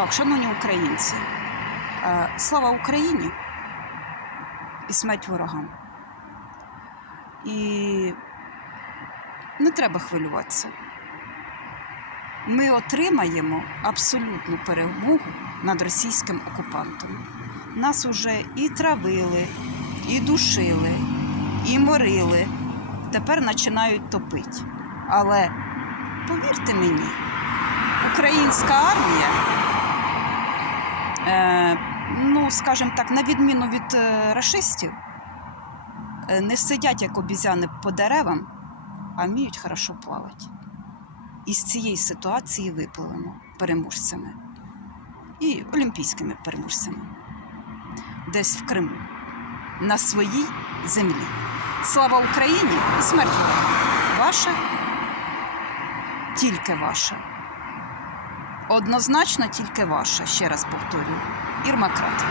Так, шановні українці, е, слава Україні і смерть ворогам. І не треба хвилюватися. Ми отримаємо абсолютну перемогу над російським окупантом. Нас уже і травили, і душили, і морили. Тепер починають топити. Але повірте мені, українська армія, ну, скажімо так, на відміну від е, рашистів, е, не сидять як обізяни по деревам, а вміють хорошо плавати. І з цієї ситуації випливемо переможцями і олімпійськими переможцями. Десь в Криму, на своїй землі. Слава Україні і смерть! Ваша тільки ваша. Однозначно тільки ваша, ще раз повторюю. Ірма Крат.